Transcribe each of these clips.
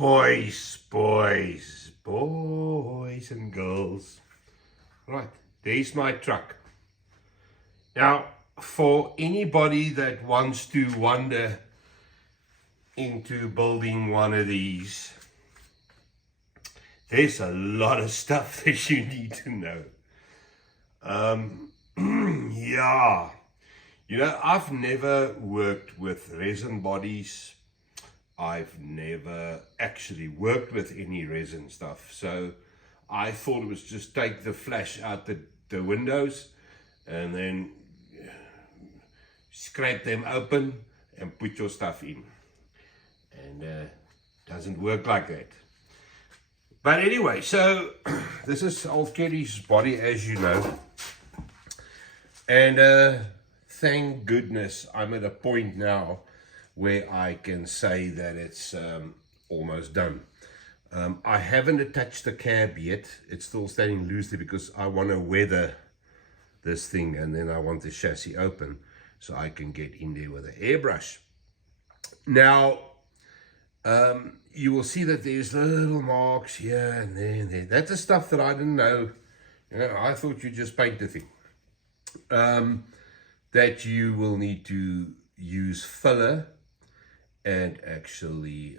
Boys and girls. Right, there's my truck. Now, for anybody that wants to wander into building one of these, there's a lot of stuff that you need to know. Yeah, I've never worked with resin bodies. I've never actually worked with any resin stuff, so I thought it was just take the flash out the windows and then scrape them open and put your stuff in. And doesn't work like that. But anyway, so this is old Kelly's body, as you know. And thank goodness I'm at a point now where I can say that it's almost done. I haven't attached the cab yet. It's still standing loosely because I want to weather this thing, and then I want the chassis open so I can get in there with an airbrush. Now, you will see that there's little marks here and there and there. That's the stuff that I didn't know. I thought you just paint the thing. That you will need to use filler and actually,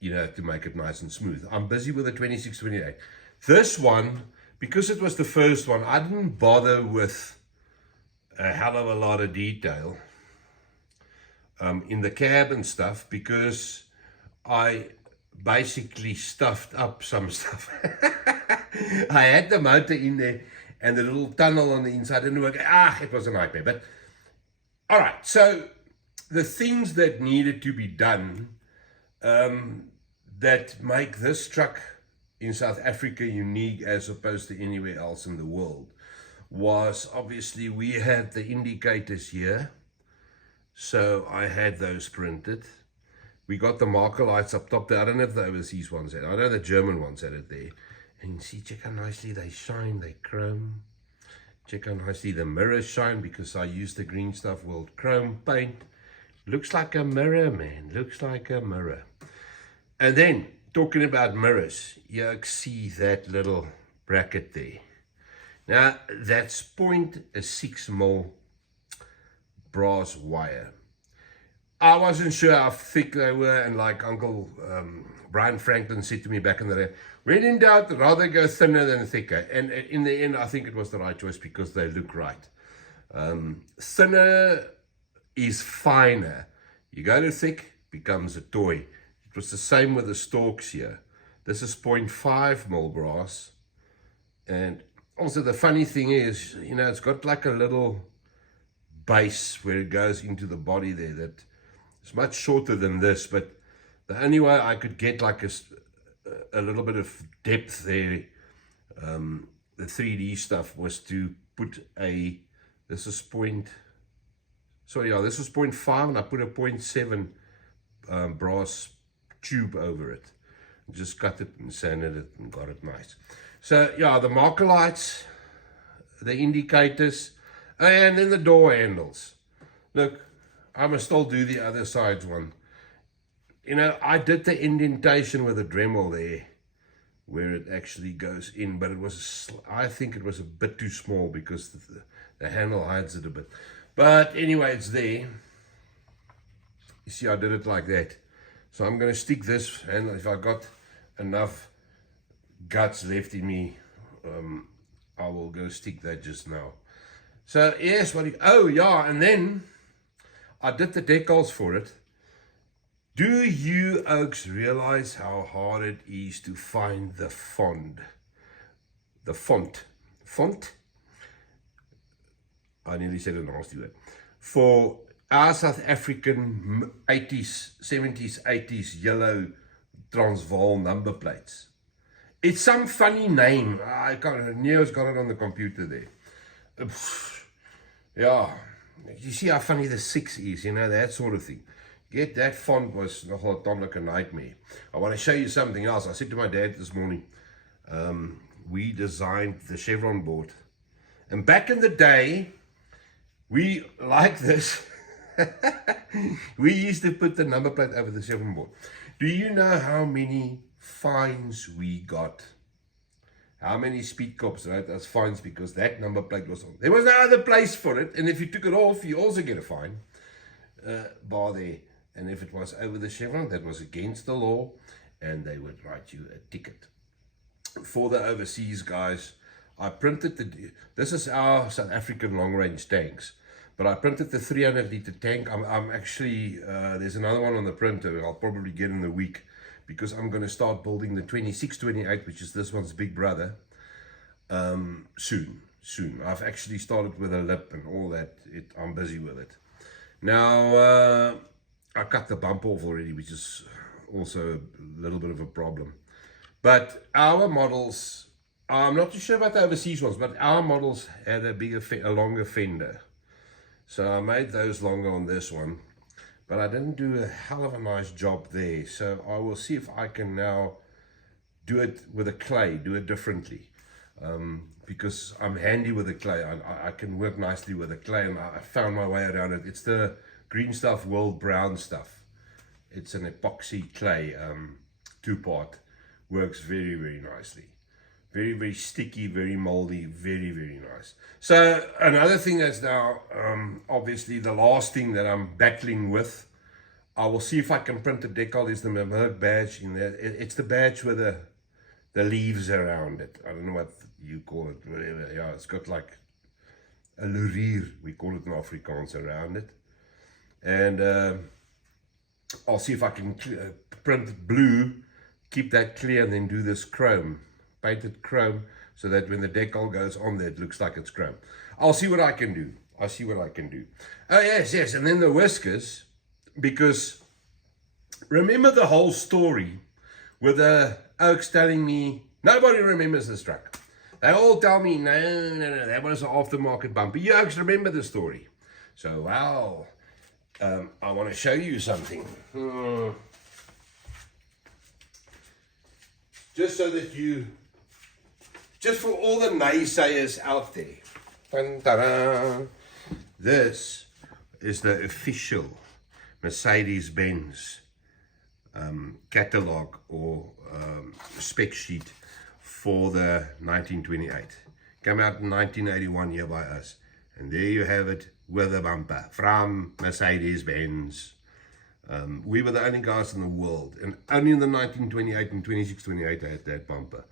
to make it nice and smooth. I'm busy with the 2628. This one, because it was the first one, I didn't bother with a hell of a lot of detail in the cab and stuff, because I basically stuffed up some stuff. I had the motor in there and the little tunnel on the inside didn't work. It was a nightmare. But all right, so the things that needed to be done that make this truck in South Africa unique as opposed to anywhere else in the world was, obviously, we had the indicators here. So I had those printed. We got the marker lights up top there. I don't know if the overseas ones had. I know the German ones had it there. And you see, check how nicely they shine, they chrome. Check how nicely the mirrors shine, because I used the Green Stuff World chrome paint. Looks like a mirror, man. Looks like a mirror. And then, talking about mirrors, you see that little bracket there. Now, that's 0.6mm brass wire. I wasn't sure how thick they were, and like Uncle Brian Franklin said to me back in the day, when in doubt, rather go thinner than thicker. And in the end, I think it was the right choice because they look right. Thinner is finer. You go to thick, becomes a toy. It was the same with the stalks here. This is 0.5mm brass. And also the funny thing is, it's got like a little base where it goes into the body there that is much shorter than this, but the only way I could get like a little bit of depth there, the 3D stuff, was to put this is 0.5 and I put a 0.7 brass tube over it. Just cut it and sanded it and got it nice. So yeah, the marker lights, the indicators, and then the door handles. Look, I must still do the other side's one. I did the indentation with a Dremel there, where it actually goes in, but I think it was a bit too small because the handle hides it a bit. But anyway, it's there. You see, I did it like that. So I'm going to stick this, and if I got enough guts left in me, I will go stick that just now. So yes, and then I did the decals for it. Do you oaks realize how hard it is to find the font? The font. I nearly said a nasty word. For our South African 80s, 70s, 80s yellow Transvaal number plates. It's some funny name. Neo's got it on the computer there. Yeah. You see how funny the 6 is, that sort of thing. Get that font was like a nightmare. I want to show you something else. I said to my dad this morning, we designed the chevron board. And back in the day, we, like this, We used to put the number plate over the 7 board. Do you know how many fines we got? How many speed cops wrote us fines because that number plate was on? There was no other place for it, and if you took it off, you also get a fine bar there. And if it was over the chevron, that was against the law, and they would write you a ticket. For the overseas guys, I printed this is our South African long-range tanks, but I printed the 300-liter tank. I'm actually, there's another one on the printer I'll probably get in a week, because I'm going to start building the 2628, which is this one's big brother, soon. I've actually started with a lip and all that. I'm busy with it. Now, I cut the bump off already, which is also a little bit of a problem. But our models, I'm not too sure about the overseas ones, but our models had a longer fender. So I made those longer on this one, but I didn't do a hell of a nice job there. So I will see if I can now do it with a clay, do it differently. Because I'm handy with the clay. I can work nicely with the clay, and I found my way around it. It's the Green Stuff World Brown stuff. It's an epoxy clay, 2-part. Works very, very nicely. Very, very sticky, very moldy, very, very nice. So another thing that's now, obviously the last thing that I'm battling with, I will see if I can print a decal. Is the Merc badge in there. It's the badge with the leaves around it. I don't know what you call it, whatever. Yeah, it's got like a lurier, we call it in Afrikaans, around it. And I'll see if I can print blue, keep that clear, and then do this chrome, painted chrome, so that when the decal goes on there, it looks like it's chrome. I'll see what I can do. Oh, yes, and then the whiskers, because remember the whole story with the Oaks telling me, nobody remembers this truck. They all tell me, no, that was an aftermarket bumper. You Oaks remember the story. So, well, I want to show you something. Just so that just for all the naysayers out there. Dun-da-da. This is the official Mercedes-Benz catalog or spec sheet for the 1928. Came out in 1981 here by us. And there you have it with a bumper from Mercedes-Benz. We were the only guys in the world, and only in the 1928 and 2628 I had that bumper,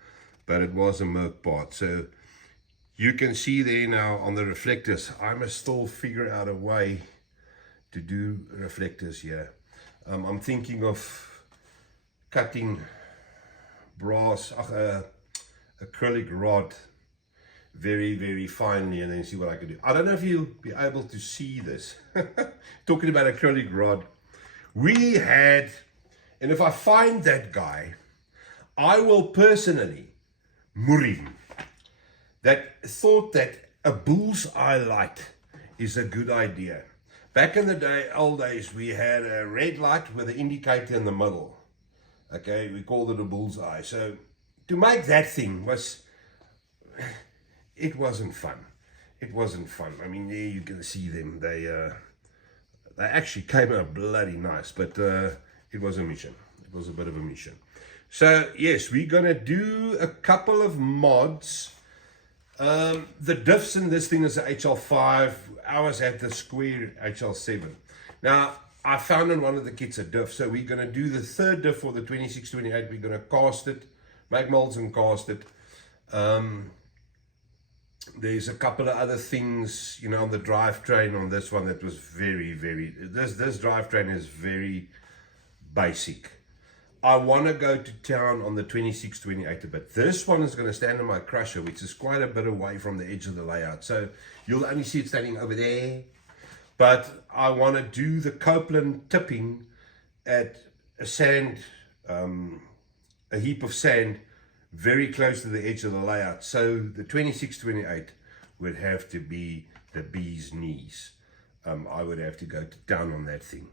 but it was a Merc part. So you can see there now on the reflectors, I must still figure out a way to do reflectors here. I'm thinking of cutting brass, acrylic rod very, very finely, and then see what I can do. I don't know if you'll be able to see this. Talking about acrylic rod, we had, and if I find that guy, I will personally murim, that thought that a bullseye light is a good idea. Back in the day, old days, we had a red light with an indicator in the middle. Okay, we called it a bullseye. So to make that thing was, it wasn't fun. It wasn't fun. I mean, there you can see them. They actually came out bloody nice, but it was a mission. It was a bit of a mission. So yes, we're gonna do a couple of mods. The diffs in this thing is a HL5. Ours had the square HL7. Now I found in one of the kits a diff, so we're gonna do the third diff for the 2628. We're gonna cast it, make molds and cast it. There's a couple of other things, you know, on the drivetrain on this one that was very, very, this drivetrain is very basic. I want to go to town on the 2628, but this one is going to stand in my crusher, which is quite a bit away from the edge of the layout. So you'll only see it standing over there. But I want to do the Copeland tipping at a sand, a heap of sand, very close to the edge of the layout. So the 2628 would have to be the bee's knees. I would have to go to town on that thing.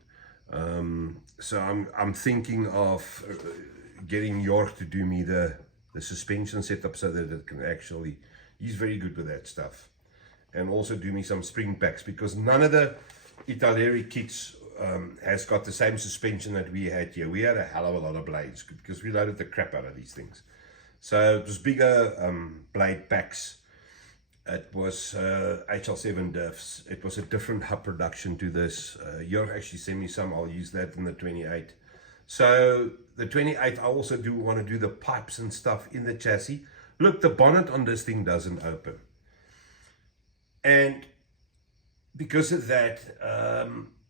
So I'm thinking of getting York to do me the suspension setup so that it can actually, he's very good with that stuff. And also do me some spring packs, because none of the Italeri kits has got the same suspension that we had here. We had a hell of a lot of blades because we loaded the crap out of these things. So it was bigger blade packs. It was HL7 diffs. It was a different hub production to this. You'll actually send me some. I'll use that in the 28. So the 28, I also do want to do the pipes and stuff in the chassis. Look, the bonnet on this thing doesn't open. And because of that,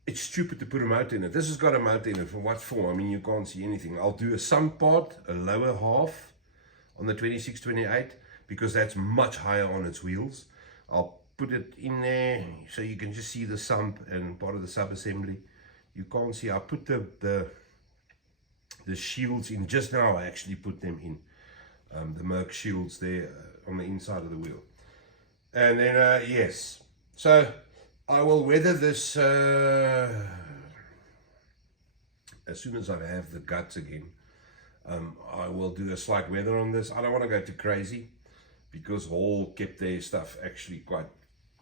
it's stupid to put a motor in it. This has got a motor in it. For what for? I mean, you can't see anything. I'll do a sun part, a lower half on the 26, 28, because that's much higher on its wheels. I'll put it in there so you can just see the sump and part of the sub-assembly. You can't see. I put the shields in just now. I actually put them in. The Merc shields there on the inside of the wheel. And then, yes. So I will weather this as soon as I have the guts again. I will do a slight weather on this. I don't want to go too crazy because Hall kept their stuff actually quite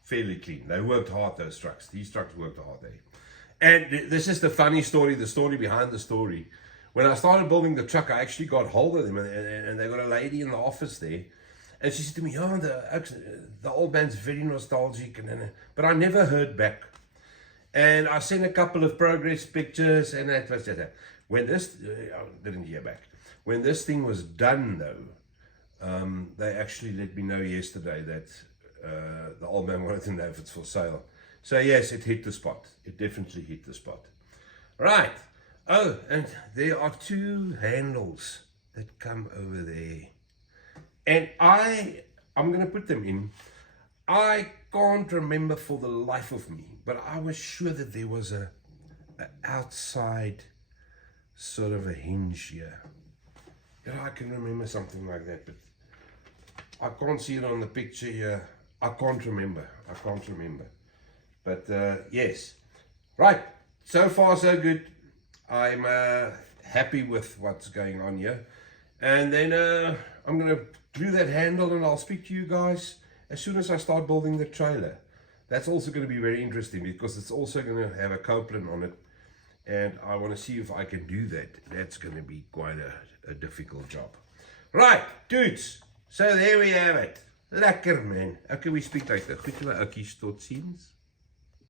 fairly clean. They worked hard, those trucks. These trucks worked hard there. And this is the funny story, the story behind the story. When I started building the truck, I actually got hold of them, and they got a lady in the office there. And she said to me, oh, the old man's very nostalgic. But I never heard back. And I sent a couple of progress pictures, and that was that. When this, I didn't hear back. When this thing was done, though, they actually let me know yesterday that the old man wanted to know if it's for sale. So yes, it hit the spot. It definitely hit the spot. Right. Oh, and there are two handles that come over there. And I'm going to put them in. I can't remember for the life of me, but I was sure that there was a outside sort of a hinge here. Yeah, I can remember something like that, but I can't see it on the picture here. I can't remember. But yes. Right. So far, so good. I'm happy with what's going on here. And then I'm going to glue that handle, and I'll speak to you guys as soon as I start building the trailer. That's also going to be very interesting because it's also going to have a Copeland on it. And I want to see if I can do that. That's going to be quite a difficult job. Right, dudes. So there we have it. Lekker, man. Okay, we speak later. Goed, oukies, tot ziens.